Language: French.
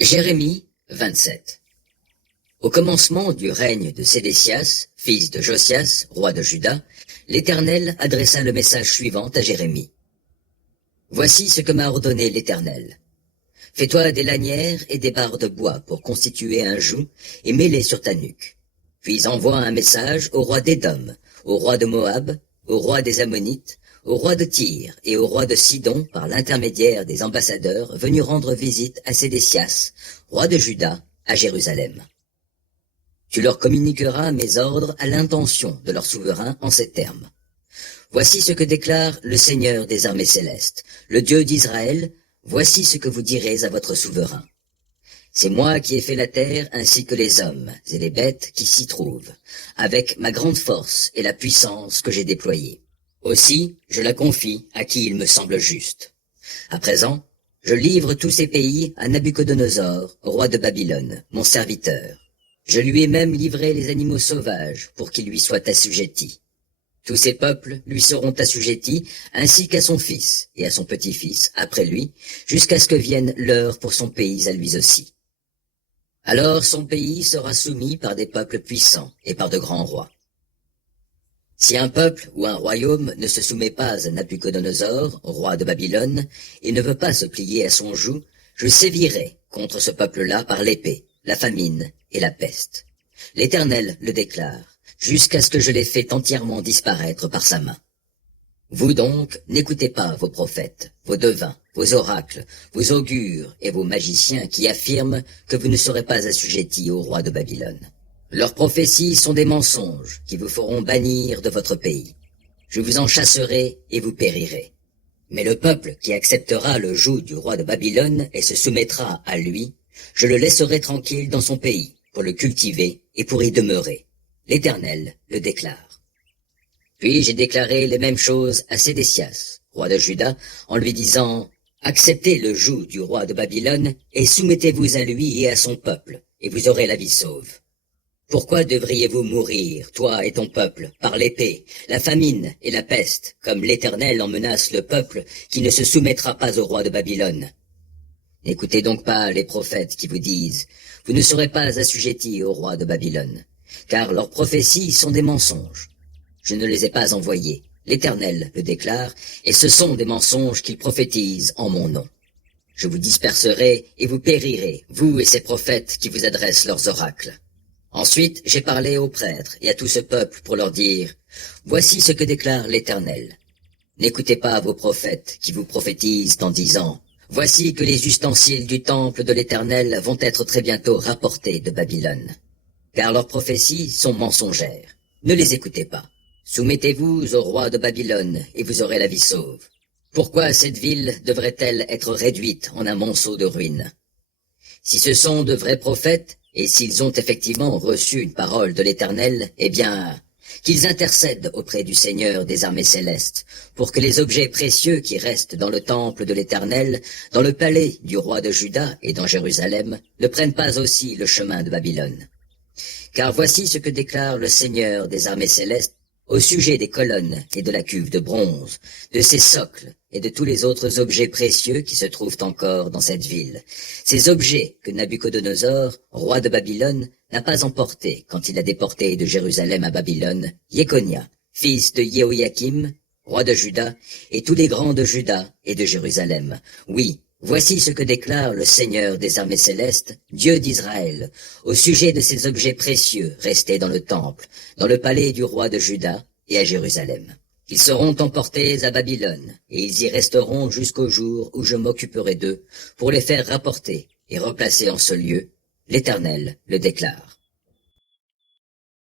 Jérémie 27. Au commencement du règne de Sédécias, fils de Josias, roi de Juda, l'Éternel adressa le message suivant à Jérémie. Voici ce que m'a ordonné l'Éternel. Fais-toi des lanières et des barres de bois pour constituer un joug et mets-les sur ta nuque. Puis envoie un message au roi d'Édom, au roi de Moab, au roi des Ammonites, au roi de Tyr et au roi de Sidon par l'intermédiaire des ambassadeurs venus rendre visite à Sédécias, roi de Juda, à Jérusalem. Tu leur communiqueras mes ordres à l'intention de leur souverain en ces termes. Voici ce que déclare le Seigneur des armées célestes, le Dieu d'Israël, voici ce que vous direz à votre souverain. C'est moi qui ai fait la terre ainsi que les hommes et les bêtes qui s'y trouvent, avec ma grande force et la puissance que j'ai déployée. Aussi, je la confie à qui il me semble juste. À présent, je livre tous ces pays à Nabuchodonosor, roi de Babylone, mon serviteur. Je lui ai même livré les animaux sauvages pour qu'ils lui soient assujettis. Tous ces peuples lui seront assujettis, ainsi qu'à son fils et à son petit-fils après lui, jusqu'à ce que vienne l'heure pour son pays à lui aussi. Alors son pays sera soumis par des peuples puissants et par de grands rois. Si un peuple ou un royaume ne se soumet pas à Nabuchodonosor, roi de Babylone, et ne veut pas se plier à son joug, je sévirai contre ce peuple-là par l'épée, la famine et la peste. L'Éternel le déclare, jusqu'à ce que je l'ai fait entièrement disparaître par sa main. Vous donc, n'écoutez pas vos prophètes, vos devins, vos oracles, vos augures et vos magiciens qui affirment que vous ne serez pas assujettis au roi de Babylone. Leurs prophéties sont des mensonges qui vous feront bannir de votre pays. Je vous en chasserai et vous périrez. Mais le peuple qui acceptera le joug du roi de Babylone et se soumettra à lui, je le laisserai tranquille dans son pays, pour le cultiver et pour y demeurer. L'Éternel le déclare. Puis j'ai déclaré les mêmes choses à Sédécias, roi de Juda, en lui disant, « Acceptez le joug du roi de Babylone et soumettez-vous à lui et à son peuple, et vous aurez la vie sauve. Pourquoi devriez-vous mourir, toi et ton peuple, par l'épée, la famine et la peste, comme l'Éternel en menace le peuple qui ne se soumettra pas au roi de Babylone? N'écoutez donc pas les prophètes qui vous disent, « Vous ne serez pas assujettis au roi de Babylone », car leurs prophéties sont des mensonges. Je ne les ai pas envoyés, l'Éternel le déclare, et ce sont des mensonges qu'ils prophétisent en mon nom. Je vous disperserai et vous périrez, vous et ces prophètes qui vous adressent leurs oracles. Ensuite, j'ai parlé aux prêtres et à tout ce peuple pour leur dire, « Voici ce que déclare l'Éternel. N'écoutez pas vos prophètes qui vous prophétisent en disant, « Voici que les ustensiles du temple de l'Éternel vont être très bientôt rapportés de Babylone. » Car leurs prophéties sont mensongères. Ne les écoutez pas. Soumettez-vous au roi de Babylone et vous aurez la vie sauve. Pourquoi cette ville devrait-elle être réduite en un monceau de ruines? Si ce sont de vrais prophètes, et s'ils ont effectivement reçu une parole de l'Éternel, eh bien, qu'ils intercèdent auprès du Seigneur des armées célestes, pour que les objets précieux qui restent dans le temple de l'Éternel, dans le palais du roi de Juda et dans Jérusalem, ne prennent pas aussi le chemin de Babylone. Car voici ce que déclare le Seigneur des armées célestes au sujet des colonnes et de la cuve de bronze, de ses socles et de tous les autres objets précieux qui se trouvent encore dans cette ville. Ces objets que Nabuchodonosor, roi de Babylone, n'a pas emportés quand il a déporté de Jérusalem à Babylone Jéconia, fils de Jéhoïakim, roi de Juda, et tous les grands de Juda et de Jérusalem. Oui, voici ce que déclare le Seigneur des armées célestes, Dieu d'Israël, au sujet de ces objets précieux restés dans le temple, dans le palais du roi de Juda et à Jérusalem. Ils seront emportés à Babylone, et ils y resteront jusqu'au jour où je m'occuperai d'eux, pour les faire rapporter et replacer en ce lieu. L'Éternel le déclare.